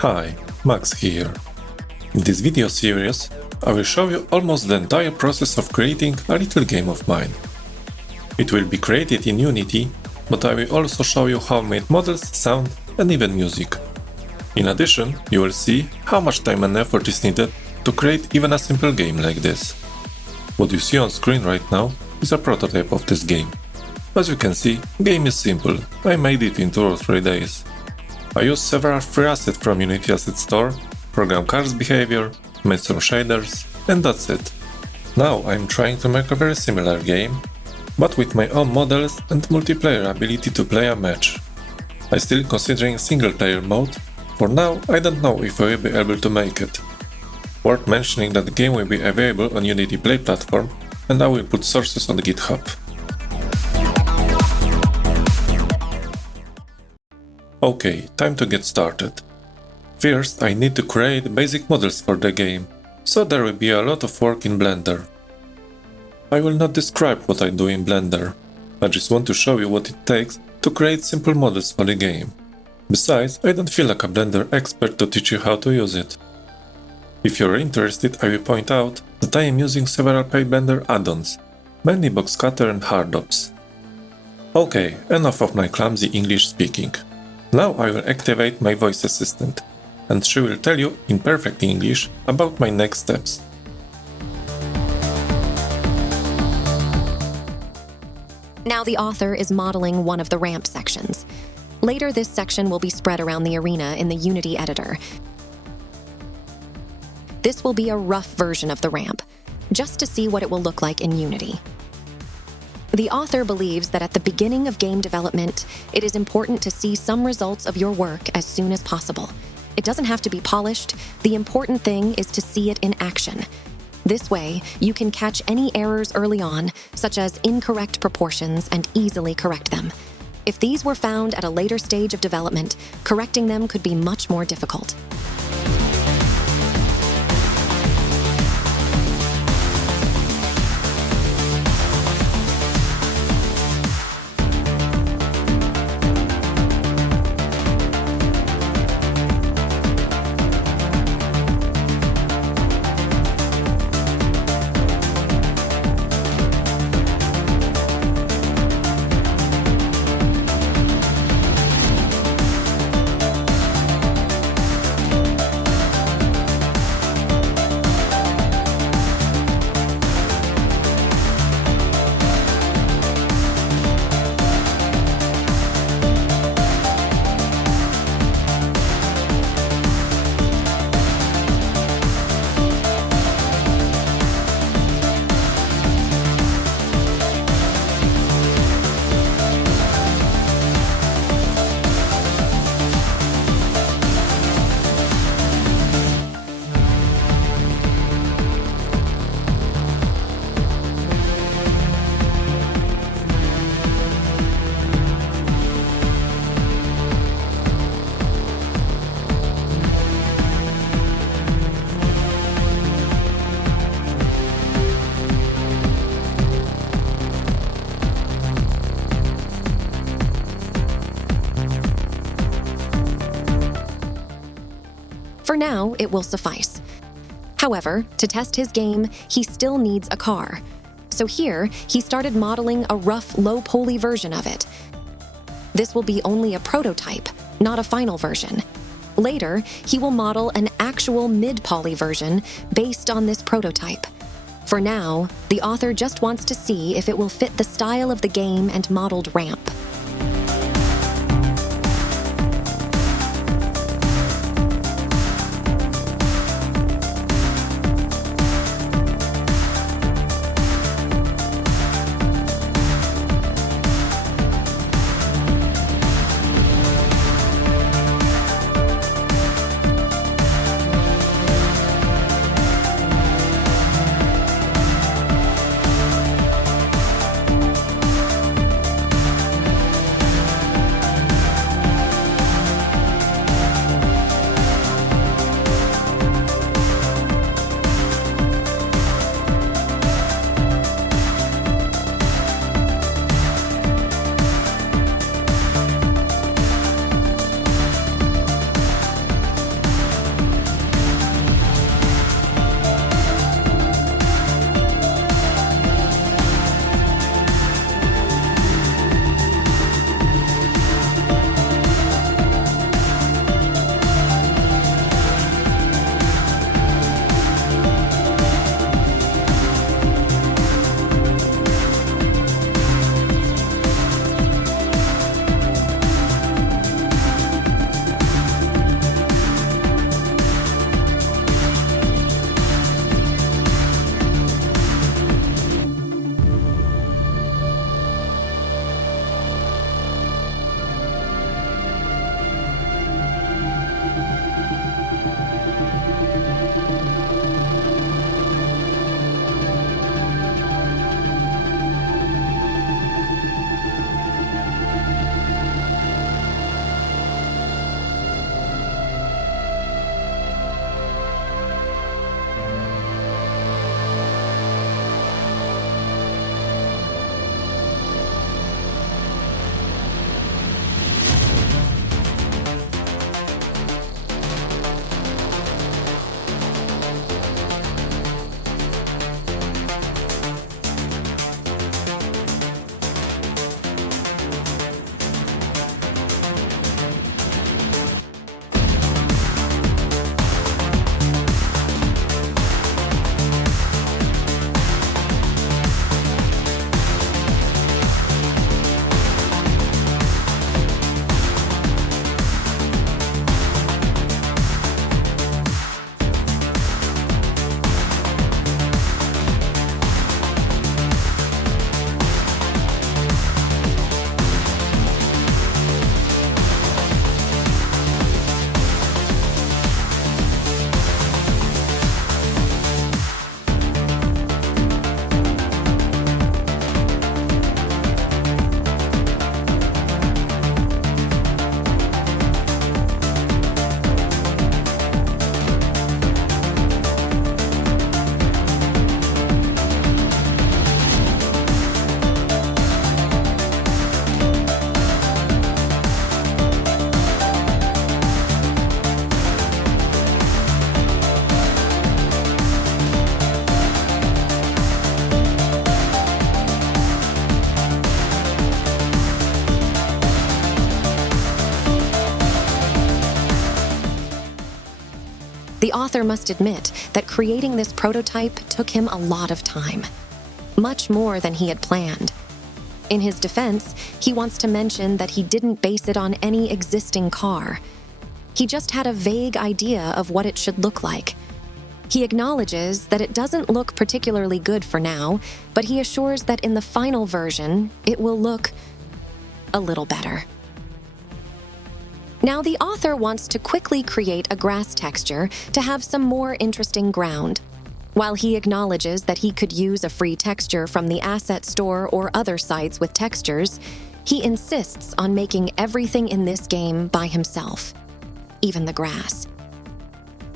Hi, Max here. In this video series, I will show you almost the entire process of creating a little game of mine. It will be created in Unity, but I will also show you how I made models, sound, and even music. In addition, you will see how much time and effort is needed to create even a simple game like this. What you see on screen right now is a prototype of this game. As you can see, the game is simple. I made it in 2 or 3 days. I used several free assets from Unity Asset Store, programmed cars behavior, made some shaders, and that's it. Now I'm trying to make a very similar game, but with my own models and multiplayer ability to play a match. I'm still considering single player mode. For now, I don't know if I will be able to make it. Worth mentioning that the game will be available on Unity Play platform, and I will put sources on the GitHub. Okay, time to get started. First, I need to create basic models for the game, so there will be a lot of work in Blender. I will not describe what I do in Blender, I just want to show you what it takes to create simple models for the game. Besides, I don't feel like a Blender expert to teach you how to use it. If you're interested, I will point out that I am using several paid Blender add-ons, mainly Boxcutter and Hardops. Okay, enough of my clumsy English speaking. Now I will activate my voice assistant, and she will tell you in perfect English about my next steps. Now the author is modeling one of the ramp sections. Later this section will be spread around the arena in the Unity editor. This will be a rough version of the ramp, just to see what it will look like in Unity. The author believes that at the beginning of game development, it is important to see some results of your work as soon as possible. It doesn't have to be polished. The important thing is to see it in action. This way, you can catch any errors early on, such as incorrect proportions, and easily correct them. If these were found at a later stage of development, correcting them could be much more difficult. For now, it will suffice. However, to test his game, he still needs a car. So here, he started modeling a rough, low-poly version of it. This will be only a prototype, not a final version. Later, he will model an actual mid-poly version based on this prototype. For now, the author just wants to see if it will fit the style of the game and modeled ramp. The author must admit that creating this prototype took him a lot of time, much more than he had planned. In his defense, he wants to mention that he didn't base it on any existing car. He just had a vague idea of what it should look like. He acknowledges that it doesn't look particularly good for now, but he assures that in the final version, it will look a little better. Now, the author wants to quickly create a grass texture to have some more interesting ground. While he acknowledges that he could use a free texture from the asset store or other sites with textures, he insists on making everything in this game by himself, even the grass.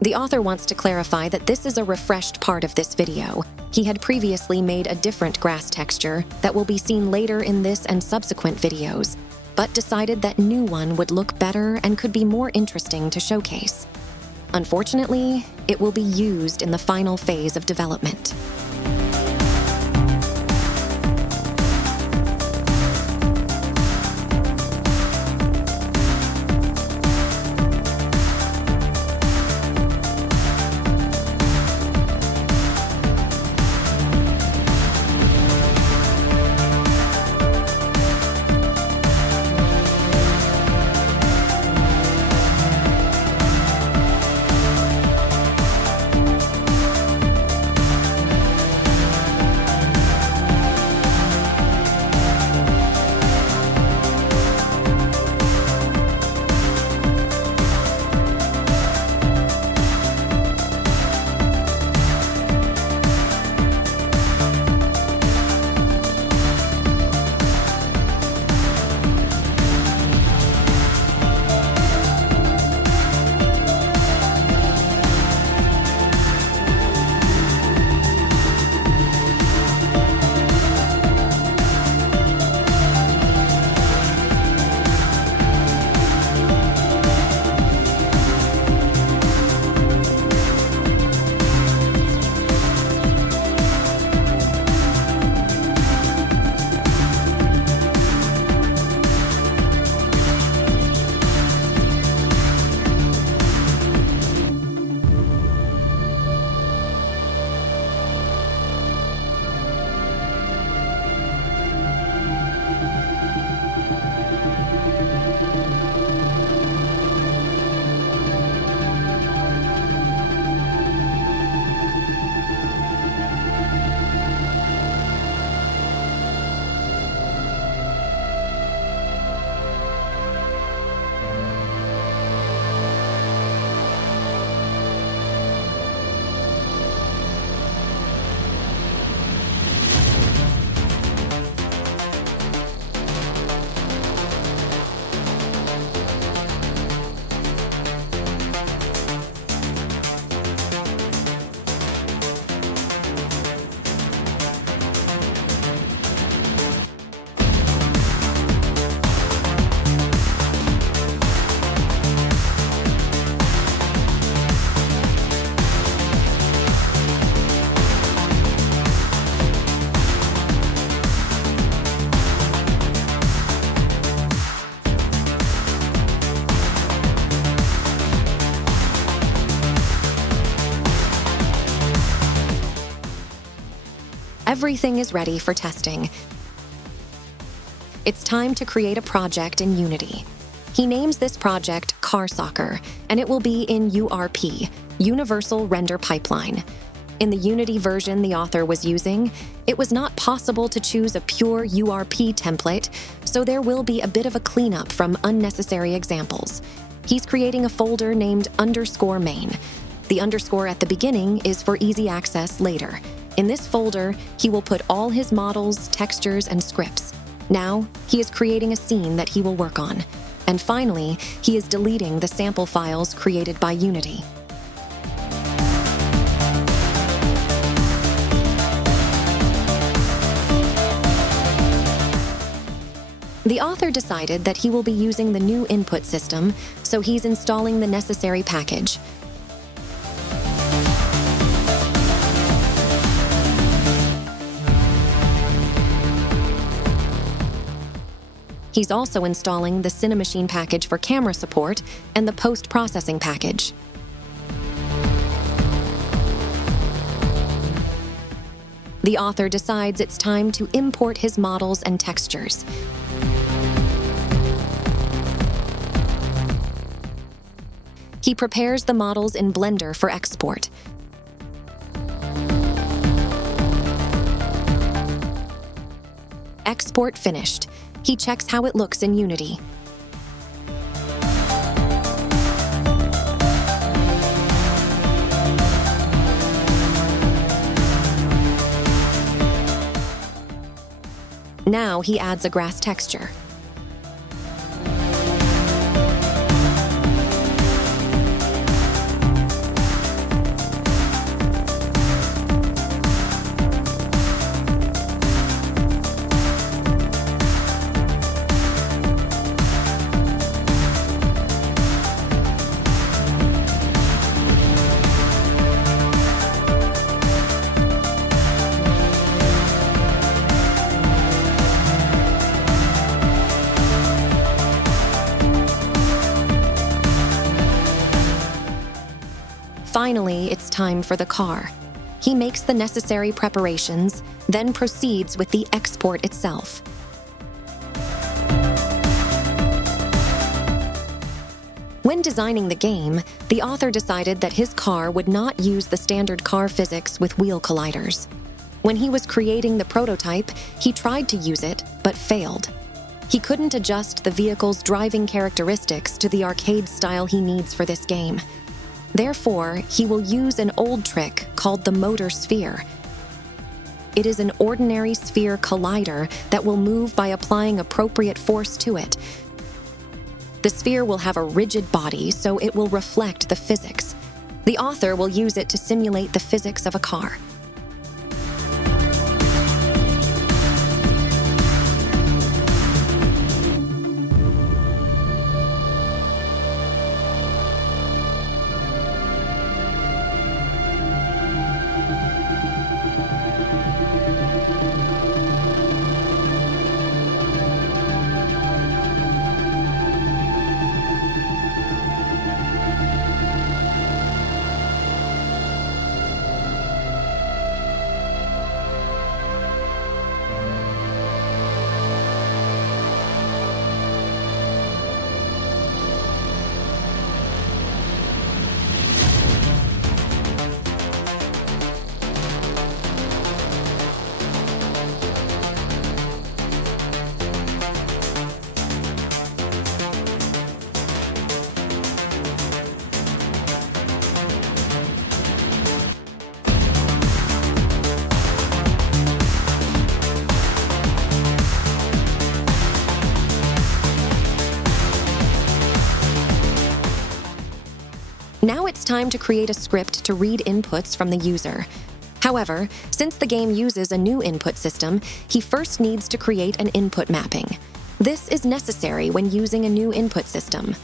The author wants to clarify that this is a refreshed part of this video. He had previously made a different grass texture that will be seen later in this and subsequent videos, but decided that new one would look better and could be more interesting to showcase. Unfortunately, it will be used in the final phase of development. Everything is ready for testing. It's time to create a project in Unity. He names this project Car Soccer, and it will be in URP, Universal Render Pipeline. In the Unity version the author was using, it was not possible to choose a pure URP template, so there will be a bit of a cleanup from unnecessary examples. He's creating a folder named _main. The underscore at the beginning is for easy access later. In this folder, he will put all his models, textures, and scripts. Now, he is creating a scene that he will work on. And finally, he is deleting the sample files created by Unity. The author decided that he will be using the new input system, so he's installing the necessary package. He's also installing the Cinemachine package for camera support and the post-processing package. the author decides it's time to import his models and textures. He prepares the models in Blender for export. Export finished. He checks how it looks in Unity. Now he adds a grass texture. Finally, it's time for the car. He makes the necessary preparations, then proceeds with the export itself. When designing the game, the author decided that his car would not use the standard car physics with wheel colliders. When he was creating the prototype, he tried to use it, but failed. He couldn't adjust the vehicle's driving characteristics to the arcade style he needs for this game. Therefore, he will use an old trick called the motor sphere. It is an ordinary sphere collider that will move by applying appropriate force to it. The sphere will have a rigid body, so it will reflect the physics. The author will use it to simulate the physics of a car. Now it's time to create a script to read inputs from the user. However, since the game uses a new input system, he first needs to create an input mapping. This is necessary when using a new input system.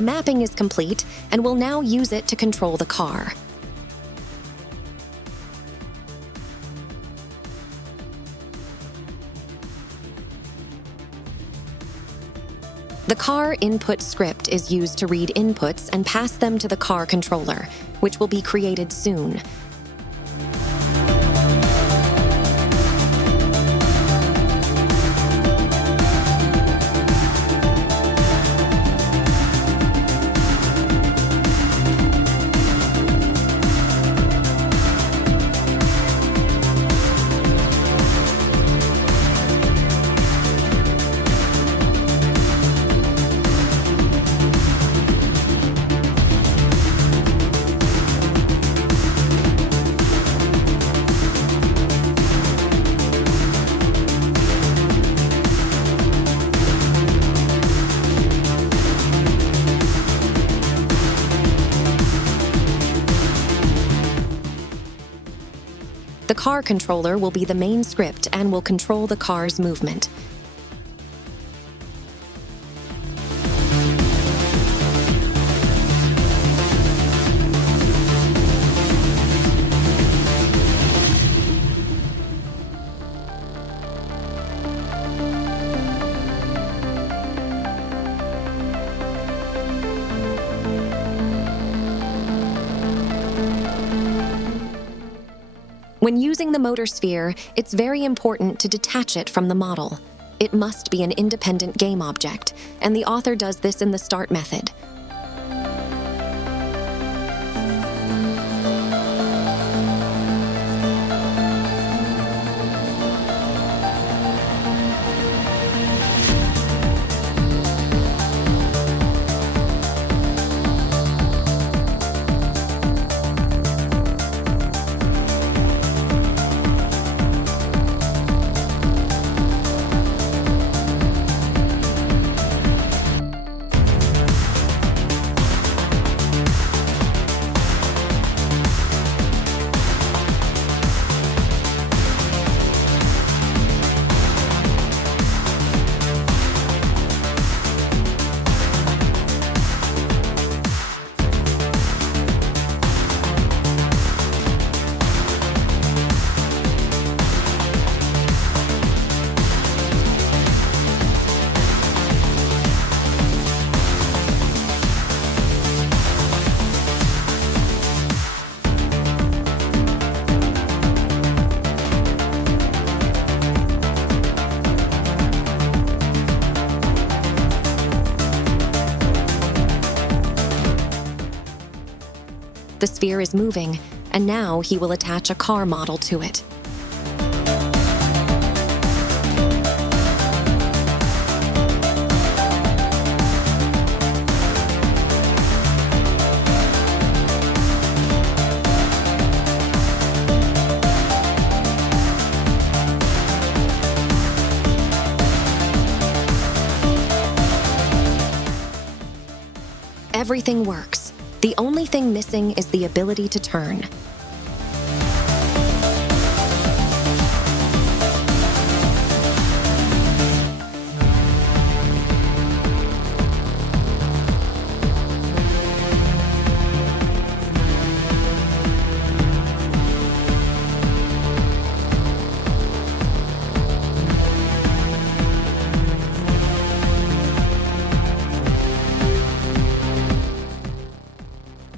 The mapping is complete, and we'll now use it to control the car. The car input script is used to read inputs and pass them to the car controller, which will be created soon. The car controller will be the main script and will control the car's movement. When using the motor sphere, it's very important to detach it from the model. It must be an independent game object, and the author does this in the start method. The sphere is moving, and now he will attach a car model to it. Everything works. The only thing missing is the ability to turn.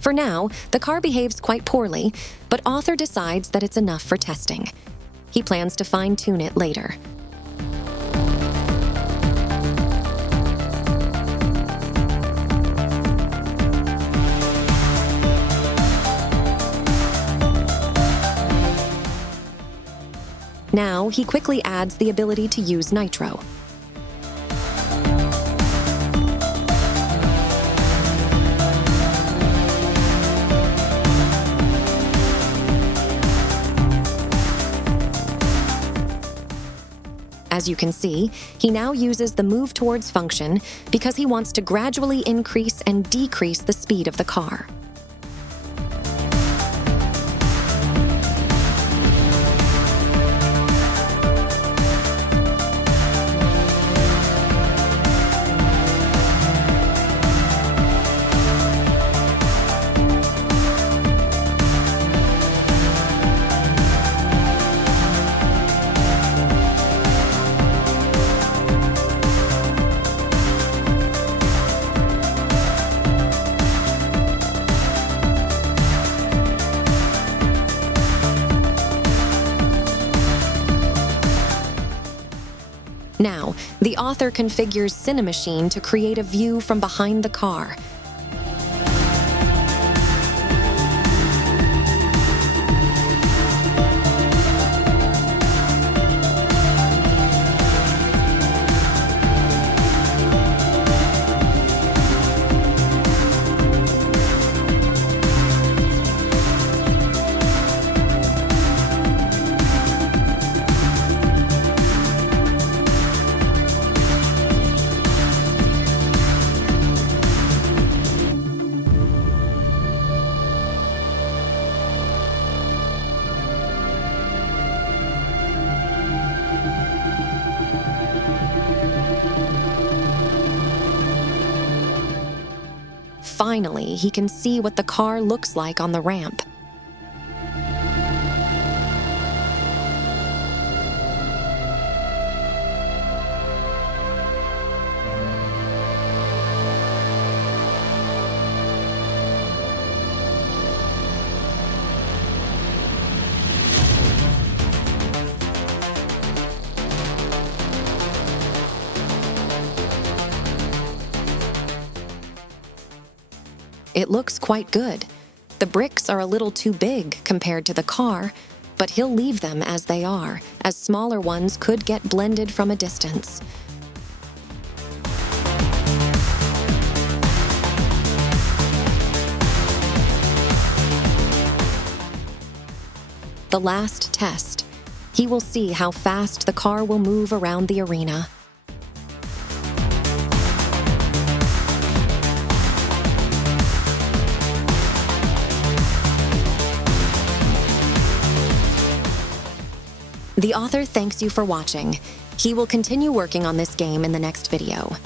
For now, the car behaves quite poorly, but author decides that it's enough for testing. He plans to fine-tune it later. Now, he quickly adds the ability to use nitro. As you can see, he now uses the move towards function because he wants to gradually increase and decrease the speed of the car. Now, the author configures Cinemachine to create a view from behind the car. Finally, he can see what the car looks like on the ramp. It looks quite good. The bricks are a little too big compared to the car, but he'll leave them as they are, as smaller ones could get blended from a distance. The last test. He will see how fast the car will move around the arena. The author thanks you for watching. He will continue working on this game in the next video.